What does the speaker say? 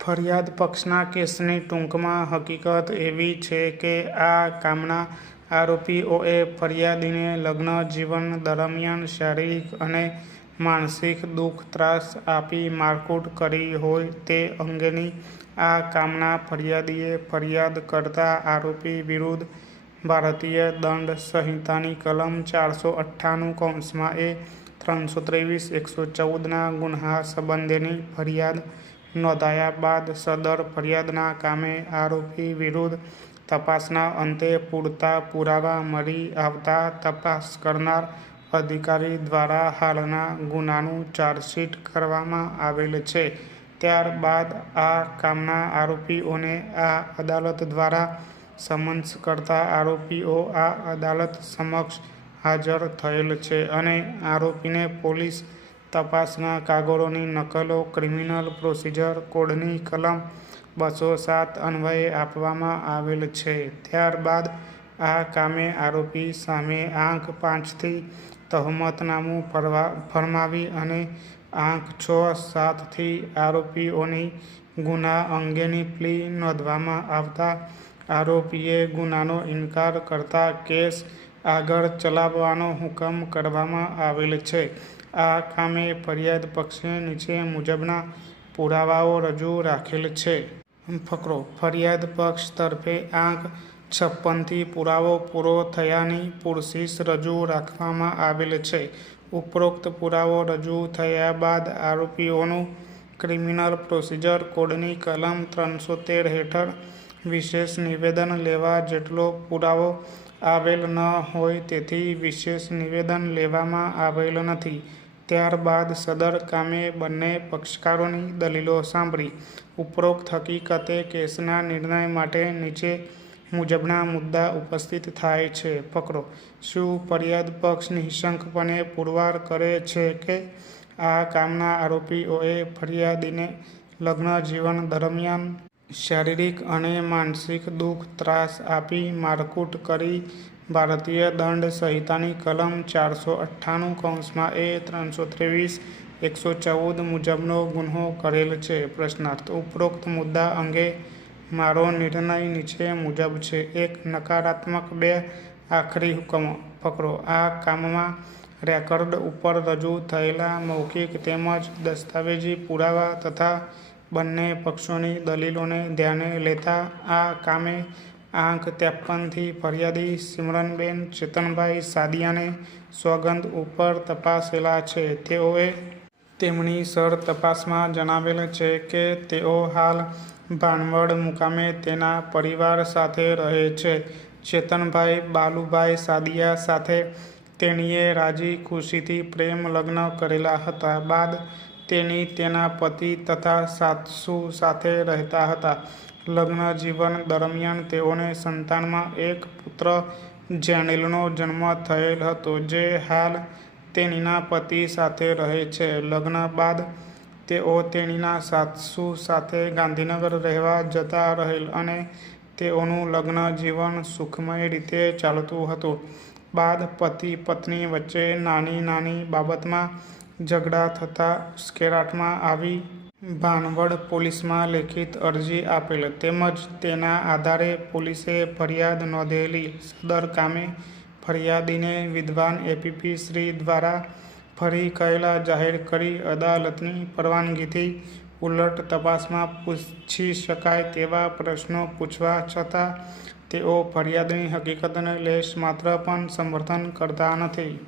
ફરિયાદ પક્ષના કેસની ટૂંકમાં હકીકત એવી છે કે આ કામના આરોપીઓએ ફરિયાદીને લગ્ન જીવન દરમિયાન શારીરિક અને માનસિક દુઃખ ત્રાસ આપી મારકૂટ કરી હોય તે અંગેની આ કામના ફરિયાદીએ ફરિયાદ કરતા આરોપી વિરુદ્ધ ભારતીય દંડ સંહિતાની કલમ 498 323 114 ગુન્હા સંબંધેની ફરિયાદ નોંધાયા બાદ સદર ફરિયાદના કામે આરોપી વિરુદ્ધ તપાસના અંતે પૂરતા પુરાવા મળી આવતા તપાસ કરનાર અધિકારી દ્વારા હાલના ગુનાનું ચાર્જશીટ કરવામાં આવેલ છે. ત્યારબાદ આ કામના આરોપીઓને આ અદાલત દ્વારા સમન્સ કરતા આરોપીઓ આ અદાલત સમક્ષ હાજર થયેલ છે અને આરોપીને પોલીસ તપાસના કાગળોની નકલો ક્રિમિનલ પ્રોસિજર કોડની કલમ 207 અન્વયે આપવામાં આવેલ છે. ત્યારબાદ આ કામે આરોપી સામે આંક 5થી તહોમતનામું ફરમાવી અને આંક 6-7થી આરોપીઓની ગુના અંગેની પ્લી નોંધવામાં આવતા આરોપીએ ગુનાનો ઇનકાર કરતા કેસ આગળ ચલાવવાનો હુકમ કરવામાં આવેલ છે. આ કામે ફરિયાદ પક્ષે નીચે મુજબના પુરાવાઓ રજૂ રાખેલ છે. ફકરો: ફરિયાદ પક્ષ તરફે આંક 56થી પુરાવો પૂરો થયાની પુરશીસ રજૂ રાખવામાં આવેલ છે. ઉપરોક્ત પુરાવો રજૂ થયા બાદ આરોપીઓનું ક્રિમિનલ પ્રોસિજર કોડની કલમ 313 હેઠળ વિશેષ નિવેદન લેવા જેટલો પુરાવો આવેલ ન હોય તેથી વિશેષ નિવેદન લેવામાં આવેલ નથી. ત્યારબાદ સદર કામે બંને પક્ષકારોની દલીલો સાંભળી ઉપરોક્ત હકીકતે કેસના નિર્ણય માટે નીચે મુજબના મુદ્દા ઉપસ્થિત થાય છે. ફકરો: શું ફરિયાદ પક્ષ નિઃશંકપણે પુરવાર કરે છે કે આ કામના આરોપીઓએ ફરિયાદીને લગ્ન જીવન દરમિયાન શારીરિક અને માનસિક દુઃખ ત્રાસ આપી મારકૂટ કરી ભારતીય દંડ સંહિતાની કલમ 498-323-114 મુજબનો ગુન્હો કરેલ છે? પ્રશ્નાર્થ. ઉપરોક્ત મુદ્દા અંગે મારો નિર્ણય નીચે મુજબ છે. 1. નકારાત્મક. 2. આખરી હુકમો. ફકરો: આ કામમાં રેકર્ડ ઉપર રજૂ થયેલા મૌખિક તેમજ દસ્તાવેજી પુરાવા તથા બંને પક્ષોની દલીલોને ધ્યાને લેતા આ કામે આંક 53થી ફરિયાદી સિમરનબેન ચેતનભાઈ સાદિયાને સોગંદ ઉપર તપાસેલા છે. તેઓએ તેમની સર તપાસમાં જણાવેલ છે કે તેઓ હાલ ભાણવડ મુકામે તેના પરિવાર સાથે રહે છે. ચેતનભાઈ બાલુભાઈ સાદિયા સાથે તેણીએ રાજી ખુશીથી પ્રેમ લગ્ન કરેલા હતા. બાદ તેણી તેના પતિ તથા સાસુ સાથે રહેતા હતા. લગ્ન જીવન દરમિયાન તેઓને સંતાનમાં એક પુત્ર જેનિલનો જન્મ થયેલ હતો જે હાલ તેણીના પતિ સાથે રહે છે. લગ્ન બાદ તેઓ તેણીના સાસુ સાથે ગાંધીનગર રહેવા જતા રહેલ અને તેઓનું લગ્ન જીવન સુખમય રીતે ચાલતું હતું. બાદ પતિ પત્ની વચ્ચે નાની નાની બાબતમાં ઝઘડા થતા ઉશ્કેરાટમાં આવી ભાણવડ પોલીસમાં લેખિત અરજી આપેલ તેમજ તેના આધારે પોલીસે ફરિયાદ નોંધેલી. સદર કામે ફરિયાદીને વિદ્વાન એપીપી શ્રી દ્વારા ફરી કયેલા જાહેર કરી અદાલતની પરવાનગીથી ઉલટ તપાસમાં પૂછી શકાય તેવા પ્રશ્નો પૂછવા છતાં તેઓ ફરિયાદની હકીકતને લેશ માત્ર પણ સમર્થન કરતા નથી.